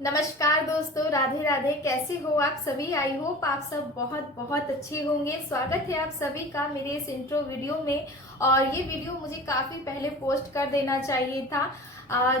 नमस्कार दोस्तों, राधे राधे। कैसे हो आप सभी? आई होप आप सब बहुत बहुत अच्छे होंगे। स्वागत है आप सभी का मेरे इस इंट्रो वीडियो में। और ये वीडियो मुझे काफ़ी पहले पोस्ट कर देना चाहिए था।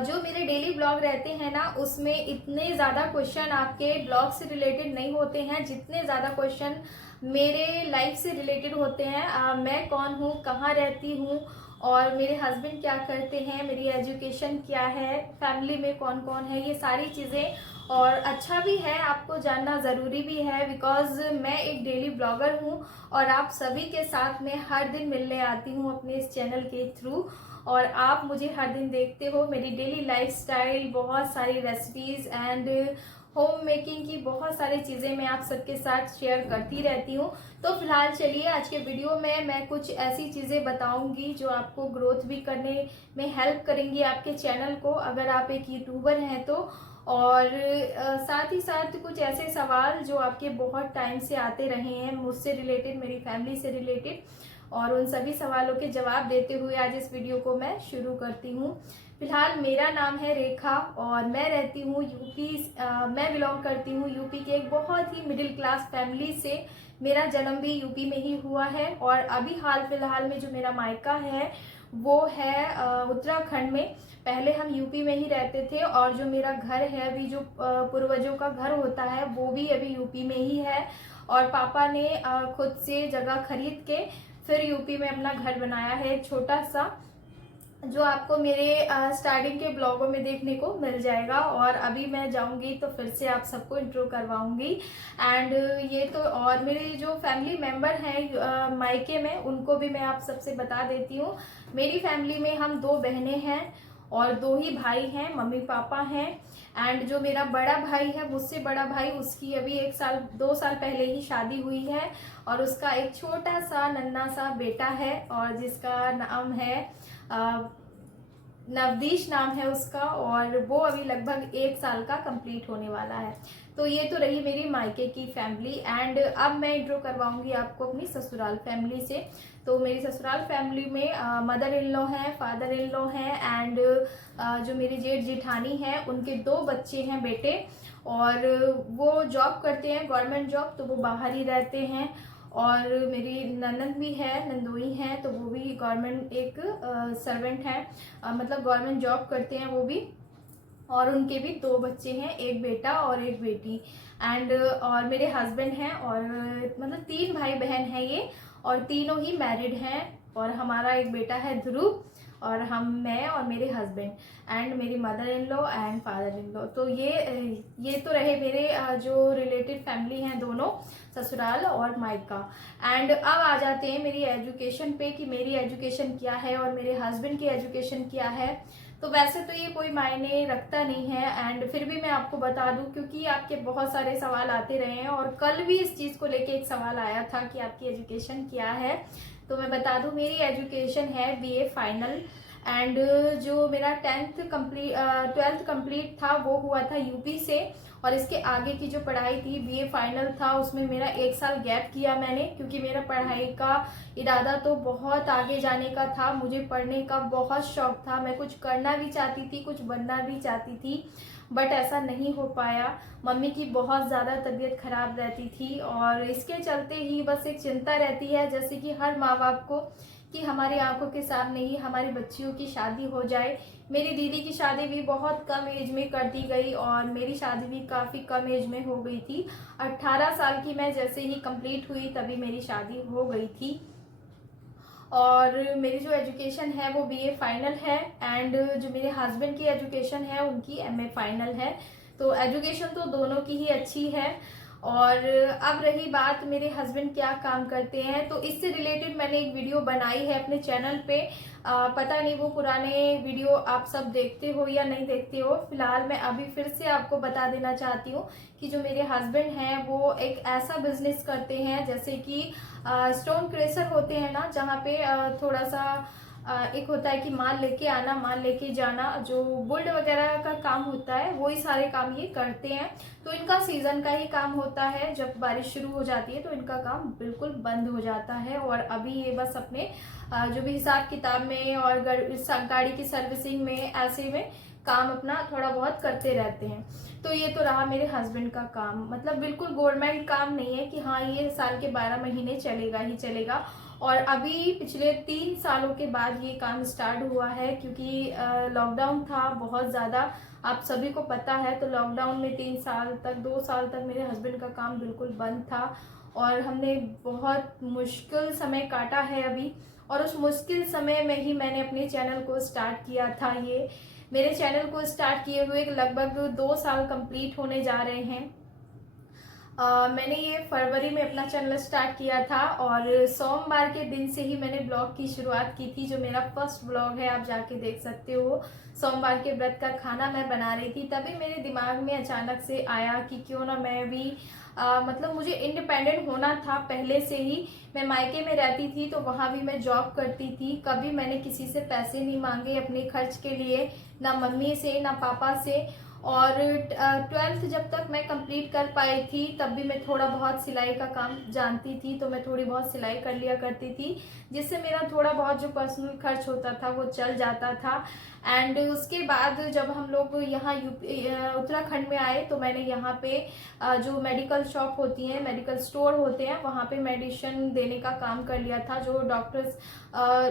जो मेरे डेली ब्लॉग रहते हैं ना, उसमें इतने ज़्यादा क्वेश्चन आपके ब्लॉग से रिलेटेड नहीं होते हैं जितने ज़्यादा क्वेश्चन मेरे लाइफ से रिलेटेड होते हैं। मैं कौन हूँ, कहाँ रहती हूँ, और मेरे हस्बैंड क्या करते हैं, मेरी एजुकेशन क्या है, फैमिली में कौन कौन है, ये सारी चीज़ें। और अच्छा भी है, आपको जानना ज़रूरी भी है, बिकॉज़ मैं एक डेली ब्लॉगर हूँ और आप सभी के साथ में हर दिन मिलने आती हूँ अपने इस चैनल के थ्रू। और आप मुझे हर दिन देखते हो, मेरी डेली लाइफस्टाइल, बहुत सारी रेसिपीज़ एंड होम मेकिंग की बहुत सारी चीज़ें मैं आप सबके साथ शेयर करती रहती हूँ। तो फिलहाल चलिए, आज के वीडियो में मैं कुछ ऐसी चीज़ें बताऊंगी जो आपको ग्रोथ भी करने में हेल्प करेंगी आपके चैनल को, अगर आप एक यूट्यूबर हैं तो। और साथ ही साथ कुछ ऐसे सवाल जो आपके बहुत टाइम से आते रहे हैं मुझसे रिलेटेड, मेरी फैमिली से रिलेटेड, और उन सभी सवालों के जवाब देते हुए आज इस वीडियो को मैं शुरू करती हूँ। फिलहाल मेरा नाम है रेखा और मैं रहती हूँ यूपी। मैं बिलोंग करती हूँ यूपी के एक बहुत ही मिडिल क्लास फैमिली से। मेरा जन्म भी यूपी में ही हुआ है और अभी हाल फिलहाल में जो मेरा मायका है वो है उत्तराखंड में। पहले हम यूपी में ही रहते थे और जो मेरा घर है अभी, जो पूर्वजों का घर होता है, वो भी अभी यूपी में ही है। और पापा ने खुद से जगह खरीद के फिर यूपी में अपना घर बनाया है, एक छोटा सा, जो आपको मेरे स्टार्टिंग के ब्लॉगों में देखने को मिल जाएगा। और अभी मैं जाऊंगी तो फिर से आप सबको इंट्रो करवाऊंगी। एंड ये तो, और मेरे जो फैमिली मेंबर हैं मायके में, उनको भी मैं आप सबसे बता देती हूँ। मेरी फैमिली में हम 2 बहनें हैं और 2 ही भाई हैं, मम्मी पापा हैं। एंड जो मेरा बड़ा भाई है, मुझसे बड़ा भाई, उसकी अभी 1 साल 2 साल पहले ही शादी हुई है और उसका एक छोटा सा नन्हा सा बेटा है और जिसका नाम है नवदीश नाम है उसका, और वो अभी लगभग 1 साल का कंप्लीट होने वाला है। तो ये तो रही मेरी मायके की फैमिली। एंड अब मैं इंट्रो करवाऊंगी आपको अपनी ससुराल फैमिली से। तो मेरी ससुराल फैमिली में मदर इन लॉ हैं, फादर इन लॉ हैं, एंड जो मेरी जेठ जेठानी है, उनके 2 बच्चे हैं, बेटे। और वो जॉब करते हैं, गवर्नमेंट जॉब, तो वो बाहर ही रहते हैं। और मेरी ननद भी है, नंदोई हैं, तो वो भी गवर्नमेंट एक सर्वेंट है, मतलब गवर्नमेंट जॉब करते हैं वो भी। और उनके भी 2 बच्चे हैं, एक बेटा और एक बेटी। एंड और मेरे हस्बैंड हैं, और मतलब 3 भाई बहन हैं ये, और तीनों ही मैरिड हैं। और हमारा एक बेटा है ध्रुव, और मैं और मेरे हस्बैंड एंड मेरी mother in law and father in law. तो ये तो रहे मेरे जो रिलेटेड फैमिली हैं दोनों, ससुराल और मायका। एंड अब आ जाते हैं मेरी एजुकेशन पे कि मेरी एजुकेशन क्या है और मेरे हस्बैंड की एजुकेशन क्या है। तो वैसे तो ये कोई मायने रखता नहीं है, एंड फिर भी मैं आपको बता दूं क्योंकि आपके बहुत सारे सवाल आते रहे हैं, और कल भी इस चीज़ को लेके एक सवाल आया था कि आपकी एजुकेशन क्या है। तो मैं बता दूं, मेरी एजुकेशन है बीए फाइनल। एंड जो मेरा 12th कंप्लीट था वो हुआ था यूपी से। और इसके आगे की जो पढ़ाई थी, बीए फाइनल था, उसमें मेरा 1 साल गैप किया मैंने, क्योंकि मेरा पढ़ाई का इरादा तो बहुत आगे जाने का था। मुझे पढ़ने का बहुत शौक था, मैं कुछ करना भी चाहती थी, कुछ बनना भी चाहती थी, बट ऐसा नहीं हो पाया। मम्मी की बहुत ज़्यादा तबीयत खराब रहती थी और इसके चलते ही बस एक चिंता रहती है, जैसे कि हर माँ बाप को, कि हमारी आंखों के सामने ही हमारी बच्चियों की शादी हो जाए। मेरी दीदी की शादी भी बहुत कम एज में कर दी गई और मेरी शादी भी काफ़ी कम एज में हो गई थी। 18 साल की मैं जैसे ही कंप्लीट हुई तभी मेरी शादी हो गई थी। और मेरी जो एजुकेशन है वो बीए फाइनल है, एंड जो मेरे हस्बैंड की एजुकेशन है उनकी एमए फाइनल है। तो एजुकेशन तो दोनों की ही अच्छी है। और अब रही बात मेरे हस्बैंड क्या काम करते हैं, तो इससे रिलेटेड मैंने एक वीडियो बनाई है अपने चैनल पे। पता नहीं वो पुराने वीडियो आप सब देखते हो या नहीं देखते हो। फिलहाल मैं अभी फिर से आपको बता देना चाहती हूँ कि जो मेरे हस्बैंड हैं वो एक ऐसा बिजनेस करते हैं, जैसे कि स्टोन क्रेशर होते हैं ना, जहाँ पे थोड़ा सा एक होता है कि माल लेके आना, माल लेके जाना, जो बुल्ड वगैरह का काम होता है, वही सारे काम ये करते हैं। तो इनका सीजन का ही काम होता है, जब बारिश शुरू हो जाती है तो इनका काम बिल्कुल बंद हो जाता है। और अभी ये बस अपने जो भी हिसाब किताब में और गाड़ी की सर्विसिंग में, ऐसे में काम अपना थोड़ा बहुत करते रहते हैं। तो ये तो रहा मेरे हस्बैंड का काम, मतलब बिल्कुल गवर्नमेंट काम नहीं है कि हाँ ये साल के 12 महीने चलेगा ही चलेगा। और अभी पिछले 3 सालों के बाद ये काम स्टार्ट हुआ है, क्योंकि लॉकडाउन था बहुत ज़्यादा, आप सभी को पता है। तो लॉकडाउन में 3 साल तक, 2 साल तक मेरे हस्बैंड का काम बिल्कुल बंद था और हमने बहुत मुश्किल समय काटा है अभी। और उस मुश्किल समय में ही मैंने अपने चैनल को स्टार्ट किया था। ये मेरे चैनल को स्टार्ट किए हुए लगभग 2 साल कंप्लीट होने जा रहे हैं। मैंने ये फरवरी में अपना चैनल स्टार्ट किया था और सोमवार के दिन से ही मैंने ब्लॉग की शुरुआत की थी, जो मेरा फर्स्ट ब्लॉग है, आप जाके देख सकते हो। सोमवार के व्रत का खाना मैं बना रही थी, तभी मेरे दिमाग में अचानक से आया कि क्यों ना मैं भी मतलब मुझे इंडिपेंडेंट होना था पहले से ही। मैं मायके में रहती थी तो वहाँ भी मैं जॉब करती थी, कभी मैंने किसी से पैसे नहीं मांगे अपने खर्च के लिए, ना मम्मी से ना पापा से। और 12th जब तक मैं कंप्लीट कर पाई थी तब भी मैं थोड़ा बहुत सिलाई का काम जानती थी, तो मैं थोड़ी बहुत सिलाई कर लिया करती थी, जिससे मेरा थोड़ा बहुत जो पर्सनल खर्च होता था वो चल जाता था। एंड उसके बाद जब हम लोग यहाँ उत्तराखंड में आए तो मैंने यहाँ पे जो मेडिकल शॉप होती हैं, मेडिकल स्टोर होते हैं, वहाँ पे मेडिसिन देने का काम कर लिया था। जो डॉक्टर्स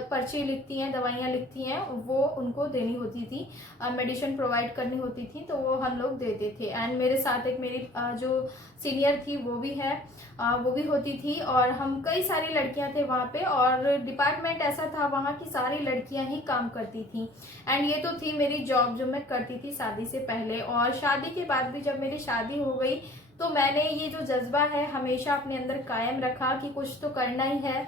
पर्ची लिखती हैं, दवाइयाँ लिखती हैं, वो उनको देनी होती थी, मेडिसिन प्रोवाइड करनी होती थी, तो वो हम लोग देते थे। एंड मेरे साथ एक मेरी जो सीनियर थी वो भी है, वो भी होती थी, और हम कई सारी लड़कियां थे वहाँ पे। और डिपार्टमेंट ऐसा था वहाँ की सारी लड़कियां ही काम करती थी। एंड ये तो थी मेरी जॉब जो मैं करती थी शादी से पहले। और शादी के बाद भी जब मेरी शादी हो गई तो मैंने ये जो जज्बा है हमेशा अपने अंदर कायम रखा कि कुछ तो करना ही है,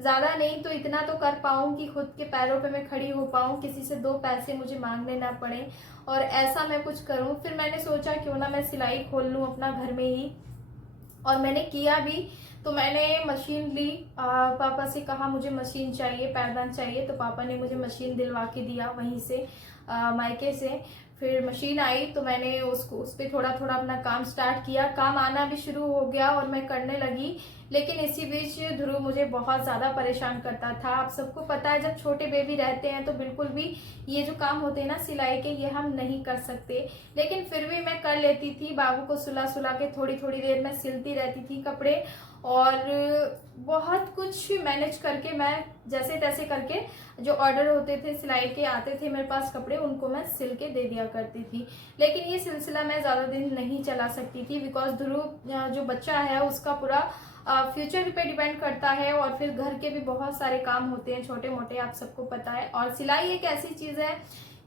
ज्यादा नहीं तो इतना तो कर पाऊँ कि खुद के पैरों पे मैं खड़ी हो पाऊँ, किसी से 2 पैसे मुझे मांगने ना पड़े, और ऐसा मैं कुछ करूँ। फिर मैंने सोचा क्यों ना मैं सिलाई खोल लूँ अपना घर में ही, और मैंने किया भी। तो मैंने मशीन ली, पापा से कहा मुझे मशीन चाहिए, पैरदान चाहिए, तो पापा ने मुझे मशीन दिलवा के दिया वहीं से, मायके से। फिर मशीन आई तो मैंने उस पर थोड़ा थोड़ा अपना काम स्टार्ट किया, काम आना भी शुरू हो गया और मैं करने लगी। लेकिन इसी बीच ध्रुव मुझे बहुत ज़्यादा परेशान करता था। आप सबको पता है जब छोटे बेबी रहते हैं तो बिल्कुल भी ये जो काम होते हैं ना सिलाई के, ये हम नहीं कर सकते, लेकिन फिर भी मैं कर लेती थी। बाबू को सुला सुला के थोड़ी थोड़ी देर में सिलती रहती थी कपड़े, और बहुत कुछ मैनेज करके मैं जैसे तैसे करके जो ऑर्डर होते थे सिलाई के आते थे मेरे पास कपड़े, उनको मैं सिल के दे दिया करती थी। लेकिन ये सिलसिला मैं ज़्यादा दिन नहीं चला सकती थी, बिकॉज ध्रुव जो बच्चा है उसका पूरा फ्यूचर पे डिपेंड करता है, और फिर घर के भी बहुत सारे काम होते हैं छोटे मोटे, आप सबको पता है। और सिलाई एक ऐसी चीज़ है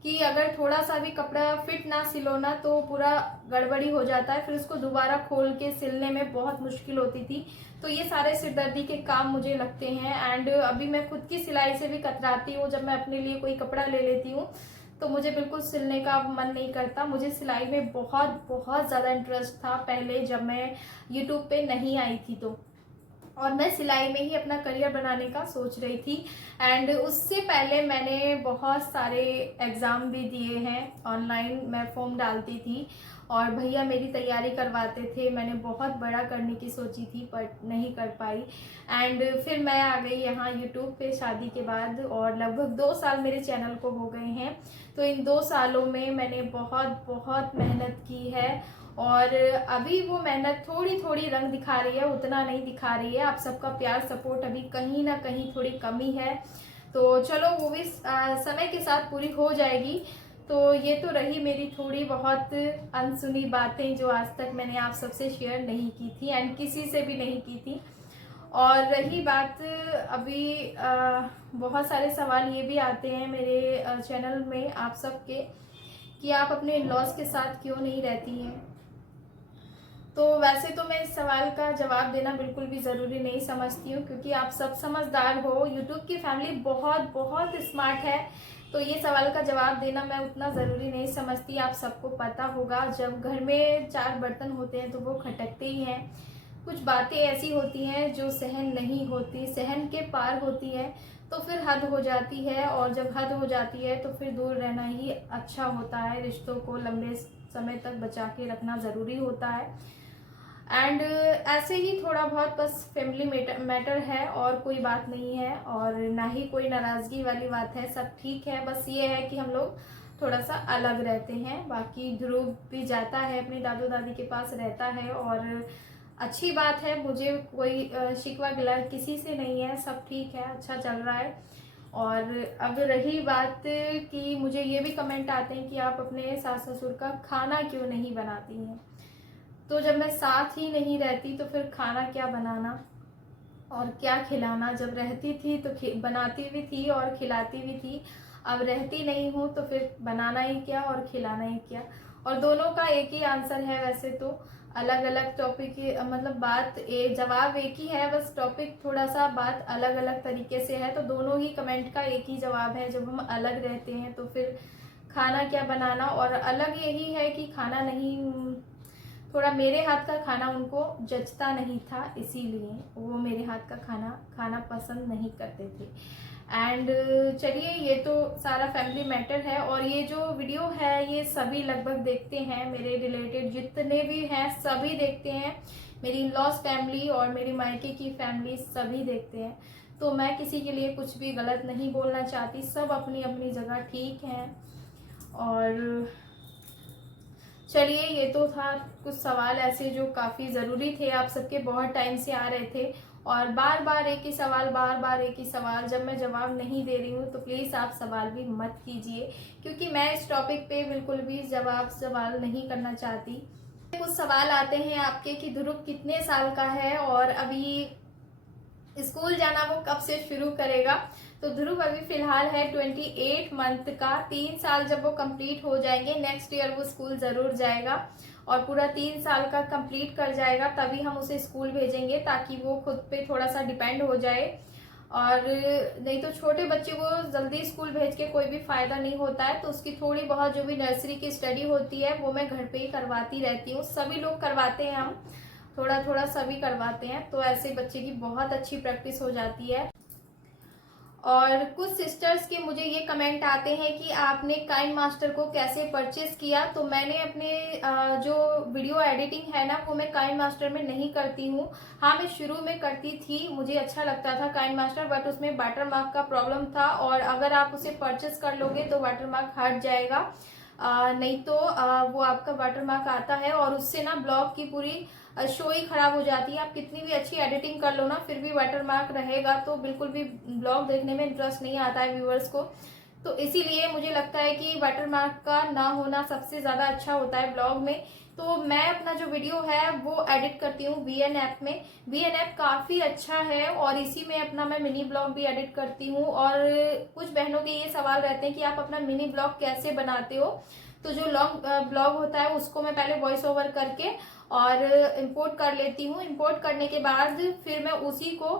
कि अगर थोड़ा सा भी कपड़ा फिट ना सिलो ना तो पूरा गड़बड़ी हो जाता है, फिर उसको दोबारा खोल के सिलने में बहुत मुश्किल होती थी। तो ये सारे सिरदर्दी के काम मुझे लगते हैं। एंड अभी मैं खुद की सिलाई से भी कतराती हूँ, जब मैं अपने लिए कोई कपड़ा ले लेती हूँ तो मुझे बिल्कुल सिलने का मन नहीं करता। मुझे सिलाई में बहुत बहुत ज़्यादा इंटरेस्ट था पहले, जब मैं यूट्यूब पे नहीं आई थी तो, और मैं सिलाई में ही अपना करियर बनाने का सोच रही थी। एंड उससे पहले मैंने बहुत सारे एग्ज़ाम भी दिए हैं, ऑनलाइन मैं फॉर्म डालती थी और भैया मेरी तैयारी करवाते थे। मैंने बहुत बड़ा करने की सोची थी पर नहीं कर पाई। एंड फिर मैं आ गई यहाँ यूट्यूब पे शादी के बाद, और लगभग 2 साल मेरे चैनल को हो गए हैं। तो इन 2 सालों में मैंने बहुत बहुत मेहनत की है, और अभी वो मेहनत थोड़ी थोड़ी रंग दिखा रही है, उतना नहीं दिखा रही है। आप सबका प्यार सपोर्ट अभी कहीं ना कहीं थोड़ी कमी है, तो चलो वो भी समय के साथ पूरी हो जाएगी। तो ये तो रही मेरी थोड़ी बहुत अनसुनी बातें जो आज तक मैंने आप सबसे शेयर नहीं की थी एंड किसी से भी नहीं की थी। और रही बात अभी बहुत सारे सवाल ये भी आते हैं मेरे चैनल में आप सबके कि आप अपने लॉस के साथ क्यों नहीं रहती हैं। तो वैसे तो मैं इस सवाल का जवाब देना बिल्कुल भी ज़रूरी नहीं समझती हूँ, क्योंकि आप सब समझदार हो, यूट्यूब की फैमिली बहुत बहुत स्मार्ट है, तो ये सवाल का जवाब देना मैं उतना ज़रूरी नहीं समझती। आप सबको पता होगा जब घर में 4 बर्तन होते हैं तो वो खटकते ही हैं। कुछ बातें ऐसी होती हैं जो सहन नहीं होती, सहन के पार होती है, तो फिर हद हो जाती है, और जब हद हो जाती है तो फिर दूर रहना ही अच्छा होता है। रिश्तों को लंबे समय तक बचा के रखना ज़रूरी होता है। एंड ऐसे ही थोड़ा बहुत बस फैमिली मैटर है, और कोई बात नहीं है, और ना ही कोई नाराज़गी वाली बात है, सब ठीक है। बस ये है कि हम लोग थोड़ा सा अलग रहते हैं। बाकी ध्रुव भी जाता है अपने दादू दादी के पास, रहता है और अच्छी बात है। मुझे कोई शिकवा गिला किसी से नहीं है, सब ठीक है, अच्छा चल रहा है। और अब रही बात कि मुझे ये भी कमेंट आते हैं कि आप अपने सास ससुर का खाना क्यों नहीं बनाती हैं। तो जब मैं साथ ही नहीं रहती तो फिर खाना क्या बनाना और क्या खिलाना। जब रहती थी तो बनाती भी थी और खिलाती भी थी, अब रहती नहीं हूँ तो फिर बनाना ही क्या और खिलाना ही क्या। और दोनों का एक ही आंसर है वैसे तो, अलग अलग टॉपिक, मतलब बात जवाब एक ही है, बस टॉपिक थोड़ा सा बात अलग अलग तरीके से है। तो दोनों ही कमेंट का एक ही जवाब है, जब हम अलग रहते हैं तो फिर खाना क्या बनाना। और अलग यही है कि खाना नहीं, थोड़ा मेरे हाथ का खाना उनको जचता नहीं था, इसीलिए वो मेरे हाथ का खाना खाना पसंद नहीं करते थे। एंड चलिए, ये तो सारा फैमिली मैटर है। और ये जो वीडियो है ये सभी लगभग देखते हैं, मेरे रिलेटेड जितने भी हैं सभी देखते हैं, मेरी इन लॉज फैमिली और मेरी मायके की फैमिली सभी देखते हैं। तो मैं किसी के लिए कुछ भी गलत नहीं बोलना चाहती, सब अपनी अपनी जगह ठीक हैं। और चलिए, ये तो था कुछ सवाल ऐसे जो काफ़ी ज़रूरी थे, आप सबके बहुत टाइम से आ रहे थे। और बार बार एक ही सवाल, बार बार एक ही सवाल, जब मैं जवाब नहीं दे रही हूँ तो प्लीज़ आप सवाल भी मत कीजिए, क्योंकि मैं इस टॉपिक पे बिल्कुल भी सवाल नहीं करना चाहती। कुछ सवाल आते हैं आपके कि ध्रुव कितने साल का है और अभी स्कूल जाना वो कब से शुरू करेगा। तो ध्रुव अभी फिलहाल है 28 मंथ का, 3 साल जब वो कंप्लीट हो जाएंगे, नेक्स्ट ईयर वो स्कूल जरूर जाएगा और पूरा 3 साल का कंप्लीट कर जाएगा, तभी हम उसे स्कूल भेजेंगे ताकि वो खुद पे थोड़ा सा डिपेंड हो जाए। और नहीं तो छोटे बच्चे को जल्दी स्कूल भेज के कोई भी फायदा नहीं होता है। तो उसकी थोड़ी बहुत जो भी नर्सरी की स्टडी होती है वो मैं घर पे ही करवाती रहती हूँ, सभी लोग करवाते हैं, हम थोड़ा थोड़ा सभी करवाते हैं, तो ऐसे बच्चे की बहुत अच्छी प्रैक्टिस हो जाती है। और कुछ सिस्टर्स के मुझे ये कमेंट आते हैं कि आपने काइंड मास्टर को कैसे परचेज किया। तो मैंने अपने जो वीडियो एडिटिंग है ना वो मैं काइंड मास्टर में नहीं करती हूँ। हाँ, मैं शुरू में करती थी, मुझे अच्छा लगता था काइंड मास्टर, बट उसमें वाटर मार्क का प्रॉब्लम था और अगर आप उसे परचेज कर लोगे तो वाटर मार्क हट जाएगा, नहीं तो वो आपका वाटर मार्क आता है और उससे ना ब्लॉग की पूरी शो ही खराब हो जाती है। आप कितनी भी अच्छी एडिटिंग कर लो ना, फिर भी वाटर मार्क रहेगा तो बिल्कुल भी ब्लॉग देखने में इंटरेस्ट नहीं आता है व्यूअर्स को। तो इसीलिए मुझे लगता है कि वाटर मार्क का ना होना सबसे ज़्यादा अच्छा होता है ब्लॉग में। तो मैं अपना जो वीडियो है वो एडिट करती हूँ VN ऐप में। VN ऐप काफ़ी अच्छा है और इसी में अपना मैं मिनी ब्लॉग भी एडिट करती हूँ। और कुछ बहनों के ये सवाल रहते हैं कि आप अपना मिनी ब्लॉग कैसे बनाते हो। तो जो लॉन्ग ब्लॉग होता है उसको मैं पहले वॉइस ओवर करके और इंपोर्ट कर लेती हूँ। इंपोर्ट करने के बाद फिर मैं उसी को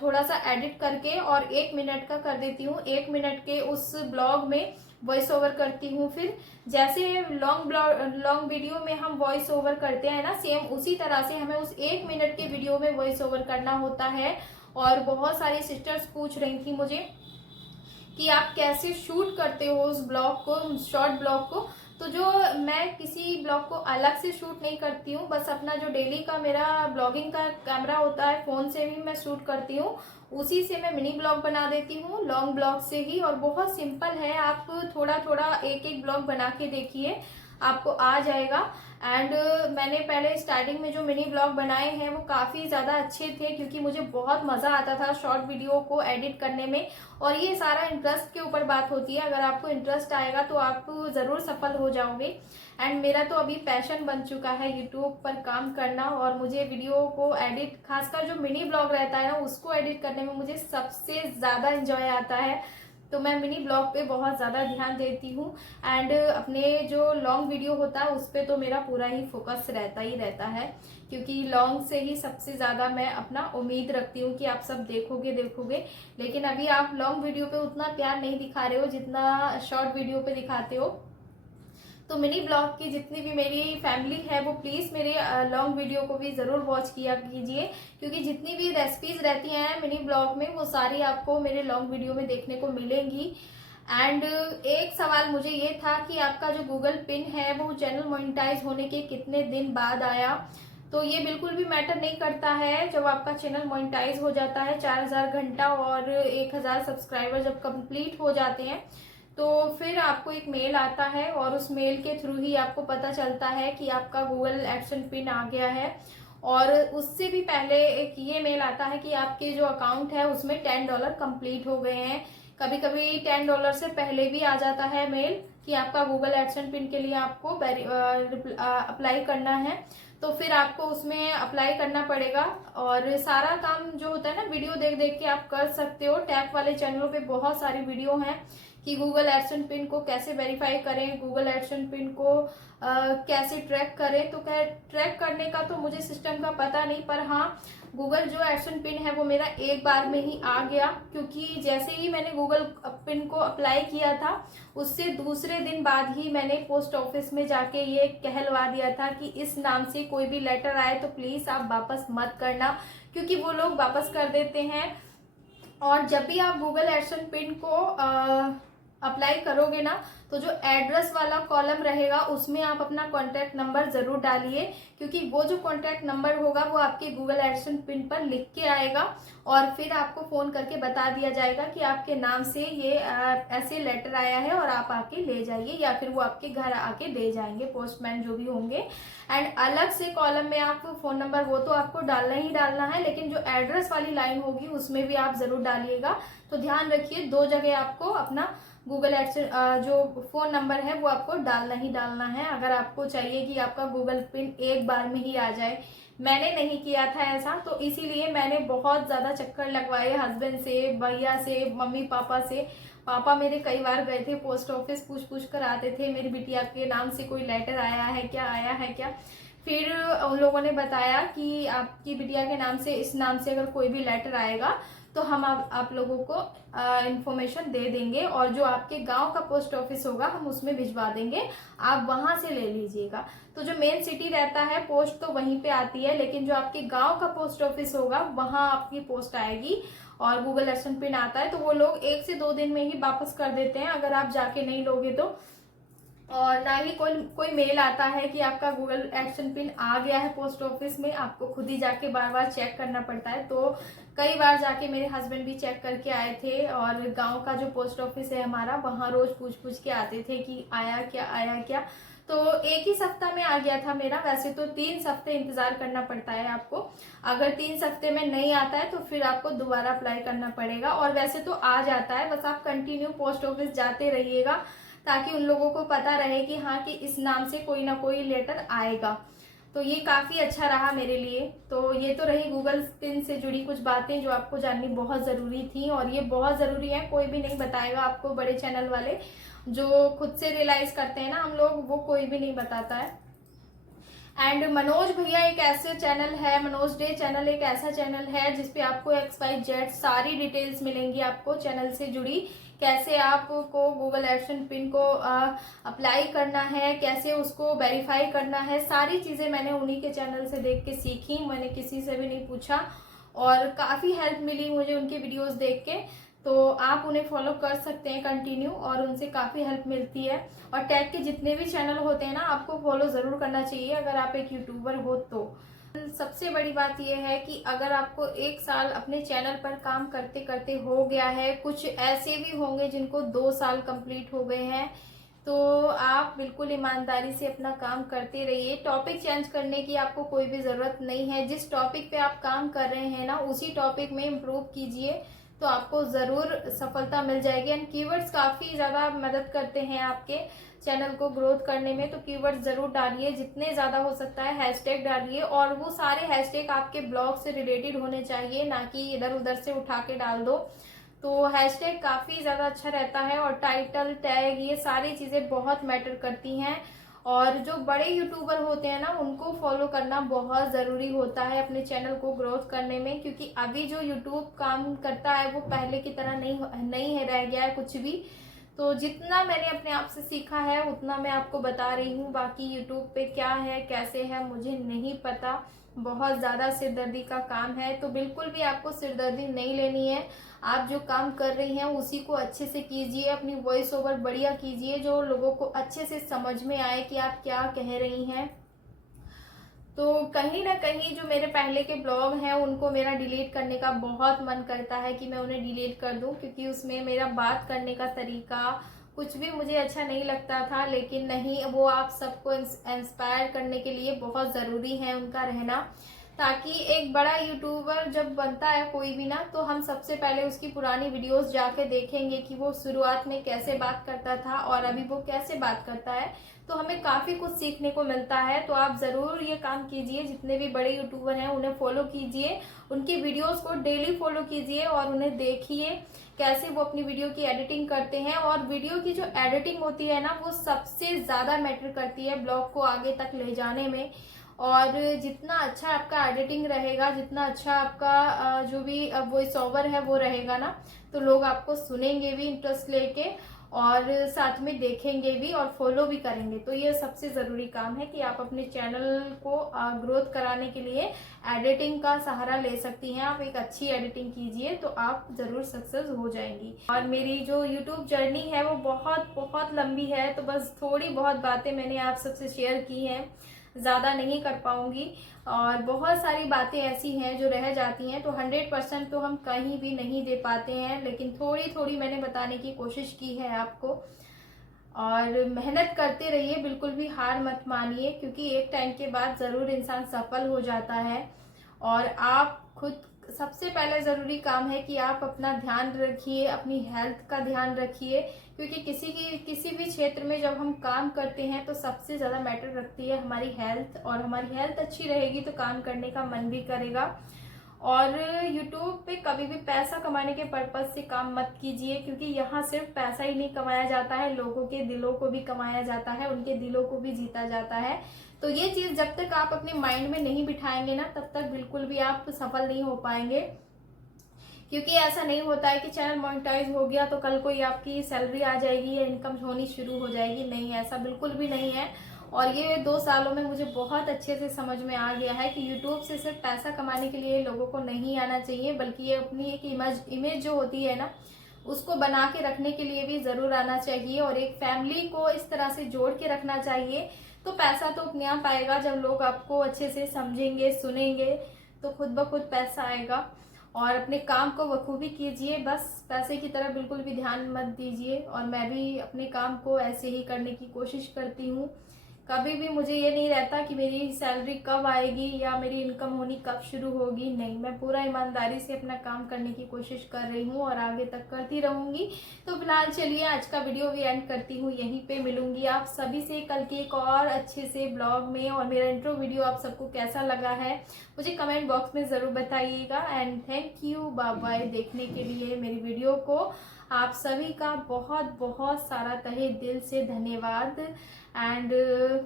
थोड़ा सा एडिट करके और 1 मिनट का कर देती हूँ। 1 मिनट के उस ब्लॉग में वॉइस ओवर करती हूँ। फिर जैसे लॉन्ग वीडियो में हम वॉइस ओवर करते हैं ना, सेम उसी तरह से हमें उस 1 मिनट के वीडियो में वॉइस ओवर करना होता है। और बहुत सारी सिस्टर्स पूछ रही थी मुझे कि आप कैसे शूट करते हो उस ब्लॉग को, शॉर्ट ब्लॉग को। तो जो मैं किसी ब्लॉग को अलग से शूट नहीं करती हूँ, बस अपना जो डेली का मेरा ब्लॉगिंग का कैमरा होता है, फोन से भी मैं शूट करती हूँ, उसी से मैं मिनी ब्लॉग बना देती हूँ, लॉन्ग ब्लॉग से ही। और बहुत सिंपल है, आप थोड़ा थोड़ा एक एक ब्लॉग बना के देखिए, आपको आ जाएगा। एंड मैंने पहले स्टार्टिंग में जो मिनी ब्लॉग बनाए हैं वो काफ़ी ज़्यादा अच्छे थे, क्योंकि मुझे बहुत मज़ा आता था शॉर्ट वीडियो को एडिट करने में। और ये सारा इंटरेस्ट के ऊपर बात होती है, अगर आपको इंटरेस्ट आएगा तो आप ज़रूर सफल हो जाओगे। एंड मेरा तो अभी पैशन बन चुका है यूट्यूब पर काम करना, और मुझे वीडियो को एडिट, खासकर जो मिनी ब्लॉग रहता है ना उसको एडिट करने में मुझे सबसे ज़्यादा इंजॉय आता है। तो मैं मिनी ब्लॉग पे बहुत ज़्यादा ध्यान देती हूँ। एंड अपने जो लॉन्ग वीडियो होता है उस पर तो मेरा पूरा ही फोकस रहता ही रहता है, क्योंकि लॉन्ग से ही सबसे ज़्यादा मैं अपना उम्मीद रखती हूँ कि आप सब देखोगे। लेकिन अभी आप लॉन्ग वीडियो पे उतना प्यार नहीं दिखा रहे हो जितना शॉर्ट वीडियो पे दिखाते हो। तो मिनी ब्लॉग की जितनी भी मेरी फैमिली है वो प्लीज़ मेरे लॉन्ग वीडियो को भी ज़रूर वॉच किया कीजिए, क्योंकि जितनी भी रेसिपीज़ रहती हैं मिनी ब्लॉग में वो सारी आपको मेरे लॉन्ग वीडियो में देखने को मिलेंगी। एंड एक सवाल मुझे ये था कि आपका जो गूगल पिन है वो चैनल मोनेटाइज होने के कितने दिन बाद आया। तो ये बिल्कुल भी मैटर नहीं करता है, जब आपका चैनल मोनेटाइज हो जाता है, 4000 घंटा और 1000 सब्सक्राइबर जब कंप्लीट हो जाते हैं तो फिर आपको एक मेल आता है और उस मेल के थ्रू ही आपको पता चलता है कि आपका गूगल एडसेंस पिन आ गया है। और उससे भी पहले एक ये मेल आता है कि आपके जो अकाउंट है उसमें $10 कंप्लीट हो गए हैं। कभी कभी $10 से पहले भी आ जाता है मेल कि आपका गूगल एडसेंस पिन के लिए आपको अप्लाई करना है। तो फिर आपको उसमें अप्लाई करना पड़ेगा और सारा काम जो होता है ना वीडियो देख देख के आप कर सकते हो। टैग वाले चैनलों पे बहुत सारी वीडियो हैं कि गूगल एडसेंस पिन को कैसे वेरीफाई करें, गूगल एडसेंस पिन को कैसे ट्रैक करें। तो ट्रैक करने का तो मुझे सिस्टम का पता नहीं, पर हाँ गूगल जो एडसेंस पिन है वो मेरा एक बार में ही आ गया, क्योंकि जैसे ही मैंने गूगल पिन को अप्लाई किया था उससे दूसरे दिन बाद ही मैंने पोस्ट ऑफिस में जाके ये कहलवा दिया था कि इस नाम से कोई भी लेटर आए तो प्लीज आप वापस मत करना, क्योंकि वो लोग वापस कर देते हैं। और जब भी आप गूगल एडसेंस पिन को अप्लाई करोगे ना, तो जो एड्रेस वाला कॉलम रहेगा उसमें आप अपना कॉन्टैक्ट नंबर जरूर डालिए, क्योंकि वो जो कॉन्टैक्ट नंबर होगा वो आपके गूगल एडसेंस पिन पर लिख के आएगा और फिर आपको फोन करके बता दिया जाएगा कि आपके नाम से ये ऐसे लेटर आया है और आप आके ले जाइए, या फिर वो आपके घर आके दे जाएंगे, पोस्टमैन जो भी होंगे। एंड अलग से कॉलम में आप फोन नंबर वो तो आपको डालना ही डालना है, लेकिन जो एड्रेस वाली लाइन होगी उसमें भी आप जरूर डालिएगा। तो ध्यान रखिए, 2 जगह आपको अपना गूगल एडसेंस जो फोन नंबर है वो आपको डालना ही डालना है, अगर आपको चाहिए कि आपका गूगल पिन एक बार में ही आ जाए। मैंने नहीं किया था ऐसा, तो इसीलिए मैंने बहुत ज्यादा चक्कर लगवाए हस्बैंड से, भैया से, मम्मी पापा से। पापा मेरे कई बार गए थे पोस्ट ऑफिस, पूछ कर आते थे मेरी बिटिया के नाम से कोई लेटर आया है क्या, आया है क्या। फिर उन लोगों ने बताया कि आपकी बिटिया के नाम से, इस नाम से अगर कोई भी लेटर आएगा तो हम आप लोगों को इंफॉर्मेशन दे देंगे और जो आपके गांव का पोस्ट ऑफिस होगा हम उसमें भिजवा देंगे, आप वहां से ले लीजिएगा। तो जो मेन सिटी रहता है पोस्ट तो वहीं पे आती है, लेकिन जो आपके गांव का पोस्ट ऑफिस होगा वहां आपकी पोस्ट आएगी और गूगल एडसेंस पिन आता है। तो वो लोग 1 से 2 दिन में ही वापस कर देते हैं अगर आप जाके नहीं लोगे तो। और ना ही कोई मेल आता है कि आपका गूगल एडसेंस पिन आ गया है पोस्ट ऑफिस में, आपको खुद ही जाके बार बार चेक करना पड़ता है। तो कई बार जाके मेरे हस्बैंड भी चेक करके आए थे और गांव का जो पोस्ट ऑफिस है हमारा, वहां रोज पूछ के आते थे कि आया क्या, आया क्या। तो एक ही सप्ताह में आ गया था मेरा। वैसे तो 3 हफ्ते इंतजार करना पड़ता है आपको, अगर 3 हफ्ते में नहीं आता है तो फिर आपको दोबारा अप्लाई करना पड़ेगा। और वैसे तो आ जाता है, बस आप कंटिन्यू पोस्ट ऑफिस जाते रहिएगा ताकि उन लोगों को पता रहे कि हाँ कि इस नाम से कोई ना कोई लेटर आएगा। तो ये काफी अच्छा रहा मेरे लिए। तो ये तो रही गूगल पिन से जुड़ी कुछ बातें जो आपको जाननी बहुत जरूरी थी, और ये बहुत जरूरी है, कोई भी नहीं बताएगा आपको, बड़े चैनल वाले जो खुद से रियलाइज करते हैं ना हम लोग, वो कोई भी नहीं बताता है। एंड मनोज भैया एक ऐसे चैनल है, मनोज डे चैनल एक ऐसा चैनल है जिसपे आपको XYZ सारी डिटेल्स मिलेंगी आपको चैनल से जुड़ी, कैसे आपको गूगल एडसेंस पिन को अप्लाई करना है, कैसे उसको वेरीफाई करना है, सारी चीजें मैंने उन्हीं के चैनल से देख के सीखी, मैंने किसी से भी नहीं पूछा और काफी हेल्प मिली मुझे उनके वीडियोस देख के। तो आप उन्हें फॉलो कर सकते हैं कंटिन्यू, और उनसे काफी हेल्प मिलती है। और टैग के जितने भी चैनल होते हैं ना, आपको फॉलो जरूर करना चाहिए अगर आप एक यूट्यूबर हो तो। सबसे बड़ी बात यह है कि अगर आपको 1 साल अपने चैनल पर काम करते करते हो गया है, कुछ ऐसे भी होंगे जिनको 2 साल कंप्लीट हो गए हैं, तो आप बिल्कुल ईमानदारी से अपना काम करते रहिए। टॉपिक चेंज करने की आपको कोई भी जरूरत नहीं है, जिस टॉपिक पे आप काम कर रहे हैं ना उसी टॉपिक में इम्प्रूव कीजिए, तो आपको जरूर सफलता मिल जाएगी। एंड कीवर्ड्स काफी ज्यादा मदद करते हैं आपके चैनल को ग्रोथ करने में, तो कीवर्ड्स जरूर डालिए, जितने ज्यादा हो सकता है हैशटैग डालिए, और वो सारे हैशटैग आपके ब्लॉग से रिलेटेड होने चाहिए, ना कि इधर उधर से उठा के डाल दो। तो हैशटैग काफी ज्यादा अच्छा रहता है, और टाइटल, टैग, ये सारी चीजें बहुत मैटर करती हैं। और जो बड़े यूट्यूबर होते हैं ना उनको फॉलो करना बहुत जरूरी होता है अपने चैनल को ग्रोथ करने में, क्योंकि अभी जो यूट्यूब काम करता है वो पहले की तरह नहीं है, रह गया है कुछ भी। तो जितना मैंने अपने आप से सीखा है उतना मैं आपको बता रही हूँ, बाकी यूट्यूब पे क्या है कैसे है मुझे नहीं पता, बहुत ज़्यादा सिरदर्दी का काम है। तो बिल्कुल भी आपको सिरदर्दी नहीं लेनी है, आप जो काम कर रही हैं उसी को अच्छे से कीजिए, अपनी वॉइस ओवर बढ़िया कीजिए जो लोगों को अच्छे से समझ में आए कि आप क्या कह रही हैं। तो कहीं ना कहीं जो मेरे पहले के ब्लॉग हैं उनको मेरा डिलीट करने का बहुत मन करता है कि मैं उन्हें डिलीट कर दूं, क्योंकि उसमें मेरा बात करने का तरीका, कुछ भी मुझे अच्छा नहीं लगता था, लेकिन नहीं, वो आप सबको इंस्पायर करने के लिए बहुत ज़रूरी है उनका रहना, ताकि एक बड़ा यूट्यूबर जब बनता है कोई भी ना, तो हम सबसे पहले उसकी पुरानी वीडियोस जाके देखेंगे कि वो शुरुआत में कैसे बात करता था और अभी वो कैसे बात करता है, तो हमें काफ़ी कुछ सीखने को मिलता है। तो आप ज़रूर ये काम कीजिए, जितने भी बड़े यूट्यूबर हैं उन्हें फॉलो कीजिए, उनकी वीडियोस को डेली फॉलो कीजिए और उन्हें देखिए कैसे वो अपनी वीडियो की एडिटिंग करते हैं। और वीडियो की जो एडिटिंग होती है ना, वो सबसे ज़्यादा मैटर करती है ब्लॉग को आगे तक ले जाने में। और जितना अच्छा आपका एडिटिंग रहेगा, जितना अच्छा आपका जो भी वॉइस ओवर है वो रहेगा ना, तो लोग आपको सुनेंगे भी इंटरेस्ट लेके और साथ में देखेंगे भी और फॉलो भी करेंगे। तो ये सबसे ज़रूरी काम है कि आप अपने चैनल को ग्रोथ कराने के लिए एडिटिंग का सहारा ले सकती हैं। आप एक अच्छी एडिटिंग कीजिए तो आप ज़रूर सक्सेस हो जाएंगी। और मेरी जो यूट्यूब जर्नी है वो बहुत बहुत लंबी है, तो बस थोड़ी बहुत बातें मैंने आप सबसे शेयर की हैं, ज़्यादा नहीं कर पाऊंगी। और बहुत सारी बातें ऐसी हैं जो रह जाती हैं, तो 100% तो हम कहीं भी नहीं दे पाते हैं, लेकिन थोड़ी थोड़ी मैंने बताने की कोशिश की है आपको। और मेहनत करते रहिए, बिल्कुल भी हार मत मानिए, क्योंकि एक टाइम के बाद ज़रूर इंसान सफल हो जाता है। और आप खुद, सबसे पहले ज़रूरी काम है कि आप अपना ध्यान रखिए, अपनी हेल्थ का ध्यान रखिए, क्योंकि किसी भी क्षेत्र में जब हम काम करते हैं तो सबसे ज़्यादा मैटर रखती है हमारी हेल्थ, और हमारी हेल्थ अच्छी रहेगी तो काम करने का मन भी करेगा। और YouTube पे कभी भी पैसा कमाने के पर्पज से काम मत कीजिए, क्योंकि यहाँ सिर्फ पैसा ही नहीं कमाया जाता है, लोगों के दिलों को भी कमाया जाता है, उनके दिलों को भी जीता जाता है। तो ये चीज़ जब तक आप अपने माइंड में नहीं बिठाएंगे ना, तब तक बिल्कुल भी आप सफल नहीं हो पाएंगे। क्योंकि ऐसा नहीं होता है कि चैनल मोनेटाइज हो गया तो कल कोई आपकी सैलरी आ जाएगी या इनकम होनी शुरू हो जाएगी, नहीं, ऐसा बिल्कुल भी नहीं है। और ये 2 सालों में मुझे बहुत अच्छे से समझ में आ गया है कि यूट्यूब से सिर्फ पैसा कमाने के लिए लोगों को नहीं आना चाहिए, बल्कि ये अपनी एक इमेज जो होती है ना, उसको बना के रखने के लिए भी ज़रूर आना चाहिए। और एक फैमिली को इस तरह से जोड़ के रखना चाहिए, तो पैसा तो अपने आप आएगा। जब लोग आपको अच्छे से समझेंगे, सुनेंगे, तो खुद ब खुद पैसा आएगा। और अपने काम को बखूबी कीजिए, बस पैसे की तरफ बिल्कुल भी ध्यान मत दीजिए। और मैं भी अपने काम को ऐसे ही करने की कोशिश करती हूँ। कभी भी मुझे ये नहीं रहता कि मेरी सैलरी कब आएगी या मेरी इनकम होनी कब शुरू होगी, नहीं, मैं पूरा ईमानदारी से अपना काम करने की कोशिश कर रही हूँ और आगे तक करती रहूँगी। तो फिलहाल चलिए आज का वीडियो भी एंड करती हूँ, यहीं पे मिलूंगी आप सभी से कल के एक और अच्छे से ब्लॉग में। और मेरा इंट्रो वीडियो आप सबको कैसा लगा है मुझे कमेंट बॉक्स में ज़रूर बताइएगा। And thank you, bye bye देखने के लिए मेरी वीडियो को। आप सभी का बहुत बहुत सारा तहे दिल से धन्यवाद। एंड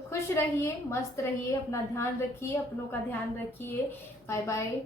खुश रहिए, मस्त रहिए, अपना ध्यान रखिए, अपनों का ध्यान रखिए। Bye bye.